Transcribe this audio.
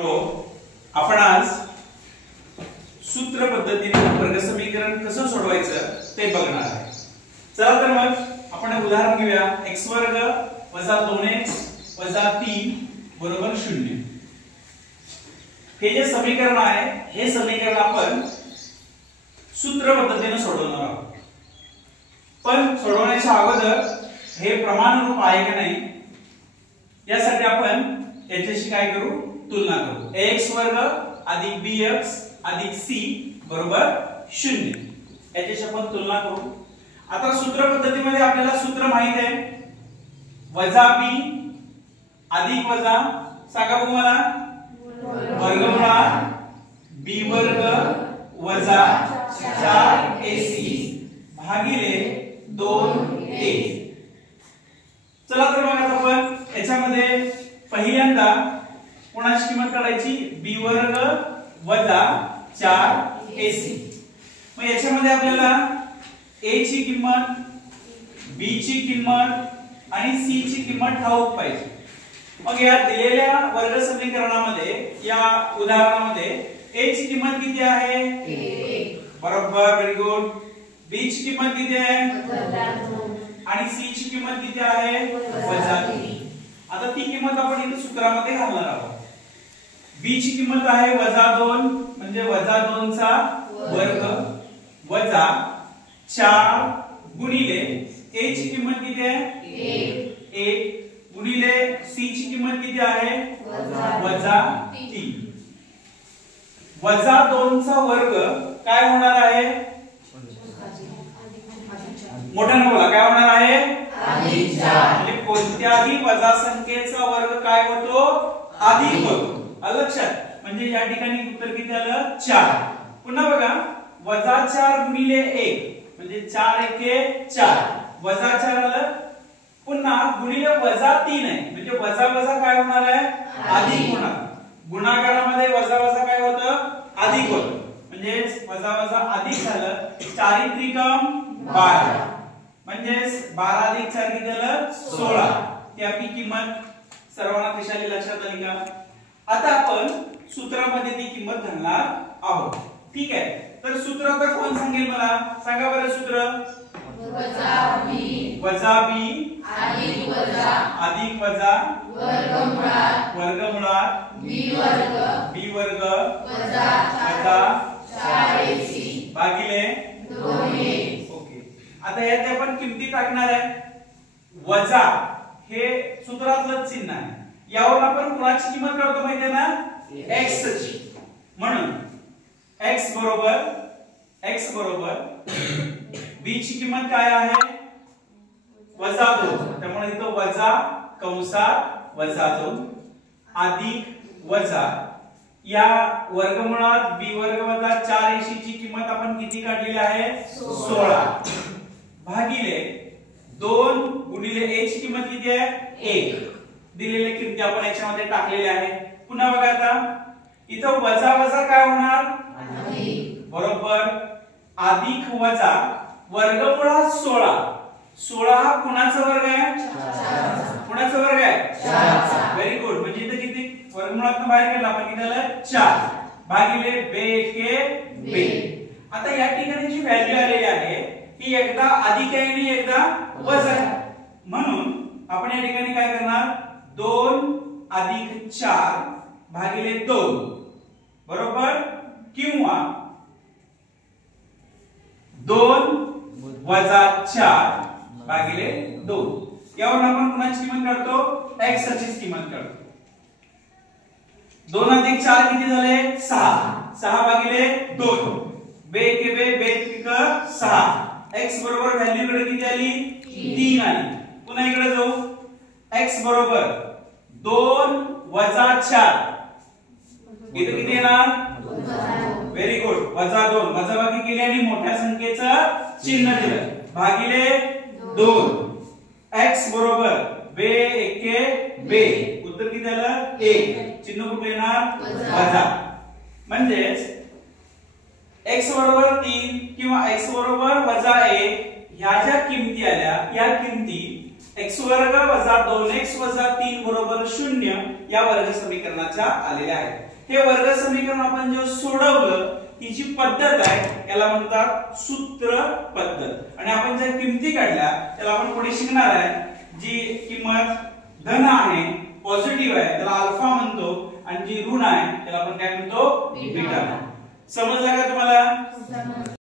आपण आज सूत्र पद्धतीने वर्ग समीकरण कसं सोडवायचं ते बघणार आहे। चला तर मग आपण उदाहरण घेऊया। x वर्ग वजा 2x वजा 3 बरोबर 0। हे जे समीकरण आहे हे समीकरण आपण सूत्र पद्धतीने सोडवणार आहोत। पण सोडवण्याच्या अगोदर हे प्रमाण रूप आहे की नाही यासाठी आपण याच्याशी काय करू, तुलना करू। ax वर्ग अधिक bx अधिक c बरोबर 0 याच्याशी आपण तुलना करू। आता सूत्र पद्धतीमध्ये आपल्याला सूत्र माहित आहे, वजा b अधिक वजा सांगा बघू मला, वर्गमुळात b वर्ग वजा 4ac भागिले 2a। चला तर मग आता आपण याच्यामध्ये पहिल्यांदा कोणाची किंमत काढायची, b वर्ग वजा 4ac। मग याच्यामध्ये आपल्याला a ची किंमत, b ची किंमत आणि c ची किंमत ठाऊक पाहिजे। मग या दिलेल्या वर्ग समीकरणामध्ये या उदाहरणामध्ये a ची किंमत किती आहे, 1 बरोबर, व्हेरी गुड। b ची किंमत किती आहे, आणि c ची किंमत किती आहे, वजा 3। आता ती किंमत आपण इथे सूत्रामध्ये घालणार आहोत। b ची किंमत आहे वजा 2 म्हणजे वजा 2 चा वर्ग वजा 4 गुणिले a ची किंमत किती आहे, 1 गुणिले c ची किंमत किती आहे, वजा 3। वजा 2 चा वर्ग काय होणार आहे, मोठ्याने बोला, काय होणार आहे, अधिक 4। म्हणजे कोणत्याही वजा संख्येचा वर्ग काय होतो, अधिक होतो। लक्षात, म्हणजे या ठिकाणी उत्तर किती आलं, 4। पुन्हा बघा, वजा 4 गुणिले 1 म्हणजे 4 एके 4 वजा 4 आलं, पुन्हा गुणिले वजा 3 आहे म्हणजे वजा वजा काय होणार आहे, अधिक होणार। गुणाकारामध्ये वजा वजा काय होतं, अधिक होतं, म्हणजे वजा वजा अधिक झालं। 4 त्रिकम 12 म्हणजे 12 अधिक 4 किती झालं, 16। ती आपली किंमत सर्वांना त्रिशाली लक्षात आली का? आता आपण सूत्रामध्ये ती किंमत घालणार आहोत, ठीक आहे। तर सूत्र आता कोण सांगेल मला, सांगा बरं सूत्र, वजा b अधिक वजा वर्गमुळात b वर्ग वजा 4ac भागिले 2a। ओके, आता यात आपण किमती टाकणार आहे। वजा हे सूत्रातलं चिन्ह आहे, यावर आपण कोणाची किंमत काढतो माहिती आहे ना, x ची। म्हणून x बरोबर b ची किंमत काय आहे, वजा 2, त्यामुळे इथं वजा कंसात वजा 2 अधिक वजा या वर्गमुळात b वर्ग वजा 4ac ची किंमत आपण किती काढलेली आहे, 16 भागिले 2 गुणिले a ची किंमत किती आहे, 1। दिलेल्या किमती आपण याच्यामध्ये टाकलेल्या आहेत। पुन्हा बघा, आता इथं वजा वजा काय होणार, बरोबर, अधिक वजा वर्गमुळात 16। 16 हा कुणाचा वर्ग आहे, कुणाचा वर्ग आहे, 4चा। व्हेरी गुड, म्हणजे इथे किती वर्गमुळातून बाहेर गेला आपण, किती झालं, 4 भागिले b एके b। आता या ठिकाणी जी व्हॅल्यू आलेली आहे ही एकदा अधिक आहे आणि एकदा वजा आहे, म्हणून आपण या ठिकाणी काय करणार, 2 अधिक 4 भागिले 2 बरोबर, किंवा 2 वजा 4 भागिले 2। यावरून आपण कोणाची किंमत काढतो, x ची किंमत काढतो। 2 अधिक 4 किती झाले, 6 भागिले 2 b एके b 6। x बरोबर व्हॅल्यू कडे किती आली, 3 आली। पुन्हा इकडे जाऊ, x बरोबर 2 वजा 4 इथे किती येणार, व्हेरी गुड, वजा 2 वजाबाकी केली आणि मोठ्या संख्येचं चिन्ह दिलं भागिले 2। x बरोबर b एके b, उत्तर किती आलं, 1, चिन्ह कुठे येणार, वजा। म्हणजेच x बरोबर 3 किंवा x बरोबर वजा 1 ह्या ज्या किमती आल्या या किमती x वर्ग वजा 2x वजा 3 बरोबर 0 या वर्ग समीकरणाच्या आलेल्या आहेत. हे वर्ग समीकरण आपण जे सोडवलं ही जी पद्धत आहे याला म्हणतात सूत्र पद्धत. आणि आपण ज्या किमती काढल्या त्याला आपण पुढे शिकणार आहे. जी किंमत धन आहे पॉझिटिव्ह आहे त्याला अल्फा म्हणतो आणि जी ऋण आहे त्याला आपण काय म्हणतो बीटा. समजलं का तुम्हाला?